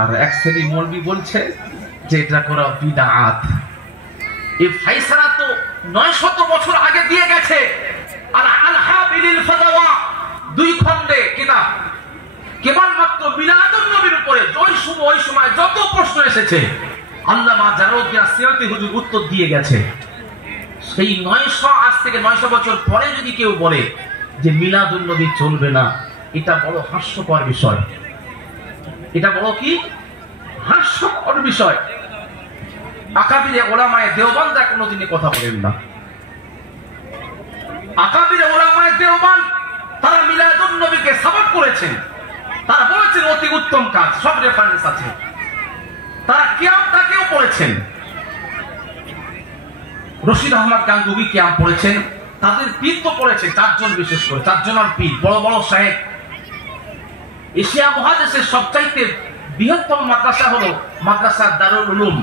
আর এক শ্রেণী মৌলবি বলছে যে এটা করা বিদআত। এই ফায়সালা তো 900 বছর আগে দিয়ে গেছে। আর আল-হাবিলিল ফাতাওয়া 2 খণ্ডে কিতাব কেবলমাত্র মিলাদুন নবীর উপরে ওই সময় যত প্রশ্ন এসেছে আল্লামা জালালউদ্দিন আসিয়াতি হুজুর উত্তর দিয়ে গেছে। সেই 900 আজ থেকে 900 বছর পরে যদি কেউ বলে যে মিলাদুন নবী চলবে না, এটা বড় হাস্যকর বিষয়। এটা বড় কি হাস্যকর বিষয়। আকাবিরে উলামায়ে দেওবন্দ কোনোদিনই কথা বলেন না। আকাবিরে উলামায়ে দেওবন্দ তারা মিলাদুন নবীকে সাপোর্ট করেছেন। তারা বলেছেন অতি উত্তম কাজ, সব রেফারেন্স আছে। তারা কিয়ামটাকেও পড়েছেন। রশিদ আহমদ গাঙ্গুহি কিয়াম পড়েছেন। তাদের পীর তো পড়েছে 4 জন, বিশেষ করে 4 জনের পীর, বড় বড় সাহেব। এশিয়া মহাদেশের সবচাইতে বৃহত্তম মাদ্রাসা হলো মাদ্রাসা দারুল উলুম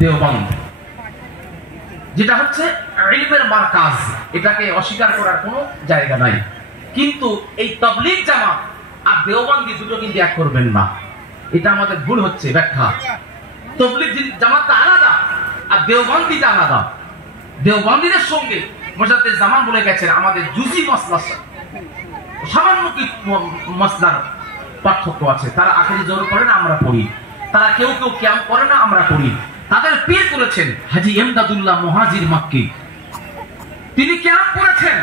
দেওবন্দ, যেটা হচ্ছে ইলমের মারকাজ। এটাকে অস্বীকার করার কোনো জায়গা নাই। কিন্তু এই তাবলীগ জামাত আর দেওবন্দি দুটো কিন্তু এক করবেন না। এটা আমাদের ভুল হচ্ছে ব্যাখ্যা। তাবলীগ জামাতটা আলাদা আর দেওবন্দিটা আলাদা। দেওবন্দিদের সঙ্গে মুজাদ্দিদ জামান বলে গেছেন আমাদের জুজি মাসলা সামান্য কি মাসলার পার্থক্য আছে। তারা আখেরি জোর করে না, আমরা পড়ি। তারা কেউ কেউ কিয়াম করে না, আমরা পড়ি। তাদের পীর করেছেন হাজী ইমদাদুল্লাহ মুহাজির মাক্কি, তিনি কিয়াম করেছেন।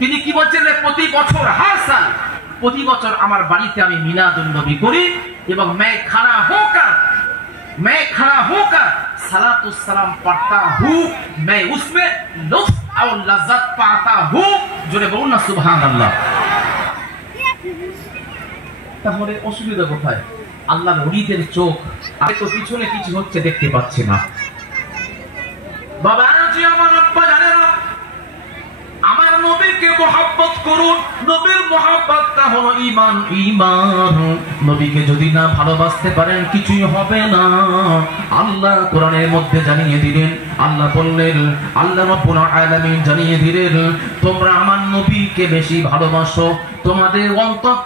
তিনি কি বলছেন, প্রতি বছর হার সাল প্রতি বছর আমার বাড়িতে আমি মিলাদুন নবী করি এবং मैं खड़ा होकर सलातुस सलाम पढ़ता हूँ, मैं उसमें लुत्फ और लज्जत पाता हूँ। जोरे बोलুন না সুবহানাল্লাহ। তাহলে অসুবিধা কোথায়? আল্লাহর ওলিদের চোখ আরে তো পিছনে কিছু হচ্ছে দেখতে পাচ্ছে না। বাবা জি, আমার আব্বা জানেরা, আমার নবীকে মহব্বত করুন। নবীর মহব্বতটা হলো ঈমান। নবীকে যদি না ভালোবাসতে পারেন কিছুই হবে না। আল্লাহ কোরআনের মধ্যে জানিয়ে দিলেন, আল্লাহ বললেন, আল্লাহ রাব্বুল আলামিন জানিয়ে দিলেন, তোমরা আমার নবীকে বেশি ভালোবাসো। তোমাদের অন্তর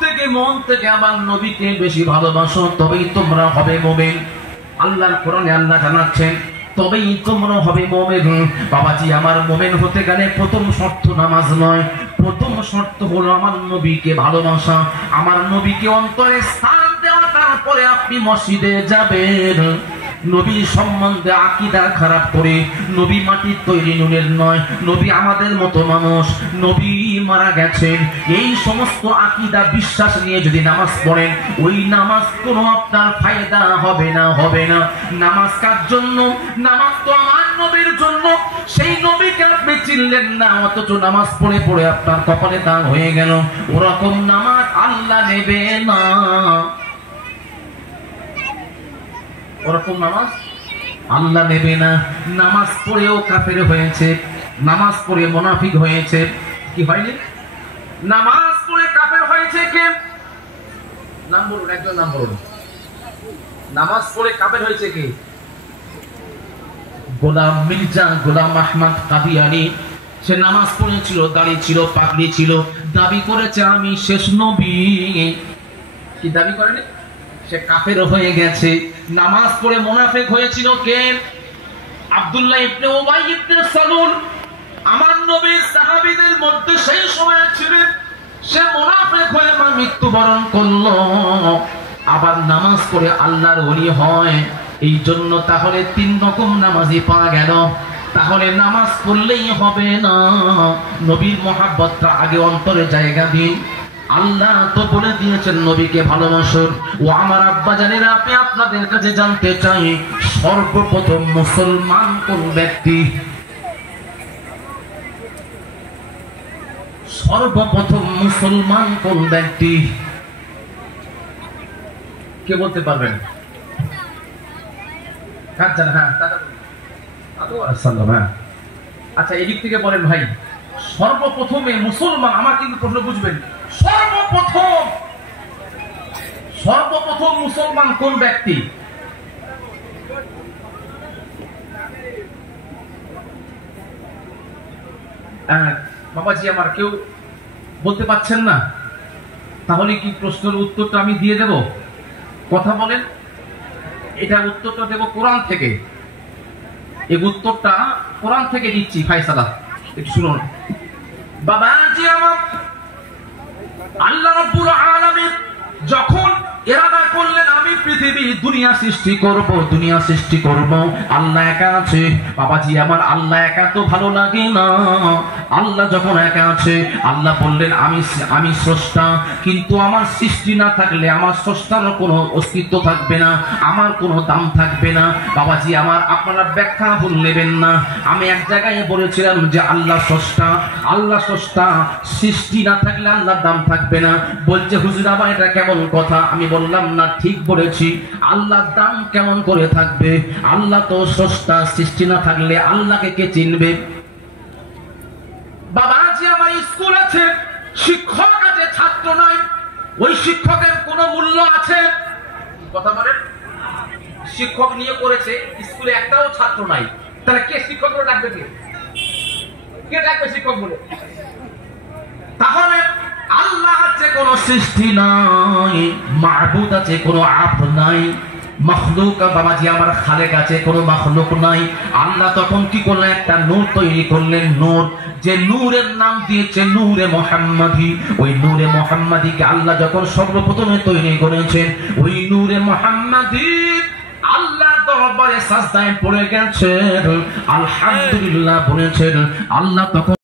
থেকে মন থেকে আমার নবীকে বেশি ভালোবাসো, তবেই তোমরা হবে মুমিন। আল্লাহর কোরআনে আল্লাহ জানাচ্ছেন তবেই তোমরা হবে মুমিন। বাবাজি, আমার মুমিন হতে গেলে প্রথম শর্ত নামাজ নয়, প্রথম শর্ত হলো আমার নবীকে ভালোবাসা, আমার নবীকে অন্তরে স্থান দেওয়া। তারপরে আপনি মসজিদে যাবেন। নবী সম্বন্ধে আকীদা খারাপ করে, নবী মাটির তৈরি নুনের নয়, নবী আমাদের মতো মানুষ, নবী মারা গেছেন, এই সমস্ত আকীদা বিশ্বাস নিয়ে যদি নামাজ পড়েন, ওই নামাজ কোনো আপনার ফায়দা হবে না। নামাজ কার জন্য? নামাজ তো আমার নবীর জন্য। সেই নবীকে আপনি চিনলেন না, অথচ নামাজ পড়ে পড়ে আপনার কপালে দাগ হয়ে গেল। ওরকম নামাজ আল্লাহ নেবে না। ওরকম নামাজ আল্লাহ নেবে না। নামাজ পড়েও কাফের হয়েছে, নামাজ পড়ে মুনাফিক হয়েছে। কি হয়নি? নামাজ পড়ে কাফের হয়েছে কে? নাম বলুন, একজন নাম বলুন। নামাজ পড়ে কাফের হয়েছে কে? গোলাম মির্জা গোলাম আহমদ কাদিয়ানী। সে নামাজ পড়েছিল, দাড়ি ছিল, পাগড়ি ছিল, দাবি করেছে আমি শেষ নবী। কি দাবি করেনি? সে কাফের হয়ে গেছে। নামাজ পড়ে মুনাফিক হয়েছিল কে? আব্দুল্লাহ ইবনে উবাই ইবনে সালুল, আমার নবীর সাহাবীদের মধ্যে সেই সময় ছিলেন। সে মুনাফিক হয়ে মৃত্যুবরণ করলো। আবার নামাজ পড়ে আল্লাহর ওলি হয়। এই জন্য তাহলে 3 রকম নামাজই পাওয়া গেল। তাহলে নামাজ পড়লেই হবে না, নবীর মহব্বতটা আগে অন্তরে জায়গা দিন। আল্লাহ তো বলে দিয়েছেন নবীকে ভালোবাসুন। ও আমার আব্বা জানেরা, আমি আপনাদের কাছে জানতে চাই, সর্বপ্রথম মুসলমান কোন ব্যক্তি? সর্বপ্রথম মুসলমান কোন ব্যক্তি? কে বলতে পারবেন? আচ্ছা, এদিক থেকে বলেন ভাই, সর্বপ্রথমে মুসলমান, আমার কিন্তু প্রশ্ন বুঝবেন, সর্বপ্রথম মুসলমান কোন ব্যক্তি? বাবাজি আমার, কেউ বলতে পারছেন না? তাহলে কি প্রশ্নের উত্তরটা আমি দিয়ে দেব? কথা বলেন। এটা উত্তরটা দেব কোরআন থেকে। এই উত্তরটা কোরআন থেকে দিচ্ছি ফায়সালা, একটু শুনুন। বাবাজি আমার, আল্লাহ রাব্বুল আলামিন যখন ইরাদা করলেন আমি পৃথিবী দুনিয়া সৃষ্টি করব, দুনিয়া সৃষ্টি করব, আল্লাহ একা আছে। বাবাজি আমার, আল্লাহ একা তো ভালো লাগে না। আল্লাহ যখন একা আছে, আল্লাহ বললেন আমি স্রষ্টা, কিন্তু আমার সৃষ্টি না থাকলে আমার স্রষ্টার কোনো অস্তিত্ব থাকবে না, আমার কোনো দাম থাকবে না। বাবাজি আমার, আপনারা ব্যাখ্যা ভুল নেবেন না। আমি এক জায়গায় বলেছিলাম যে আল্লাহ স্রষ্টা, আল্লাহ স্রষ্টা, সৃষ্টি না থাকলে আল্লাহর দাম থাকবে না। বলছে হুজুর আবার এটা কেমন কথা? আমি বললাম না, ঠিক বলেছি। আল্লাহর দাম কেমন করে থাকবে? আল্লাহ তো স্রষ্টা, সৃষ্টি না থাকলে আল্লাহকে কে চিনবে? বাবাজি আমার, স্কুল আছে, শিক্ষক আছে, ছাত্র নয়। ওই শিক্ষকের কোনো মূল্য আছে? কথা বলেন। শিক্ষক নিয়ে করেছে, স্কুলে একটাও ছাত্র নাই, তাহলে কে শিক্ষক বলে ডাকবে? কে ডাকবে শিক্ষক বলে? তাহলে আল্লাহ আছে, কোনো সৃষ্টি নাই, মাহবুদ আছে, কোনো আপ নাই, মখলুক বাবাজি আমার খালেক আছে, কোনো মখলুক নাই। আল্লাহ তখন কি করলেন? একটা নূর তৈরি করলেন, নূর, যে নূরের নাম দিয়েছে নূরে মুহাম্মাদি। ওই নূরে মুহাম্মাদিকে আল্লাহ যখন সর্বপ্রথমে তৈরি করেছেন, ওই নূরে মুহাম্মাদি আল্লাহ দরবারে সাজদায় পড়ে গেছেন, আলহামদুলিল্লাহ বলেছেন। আল্লাহ তখন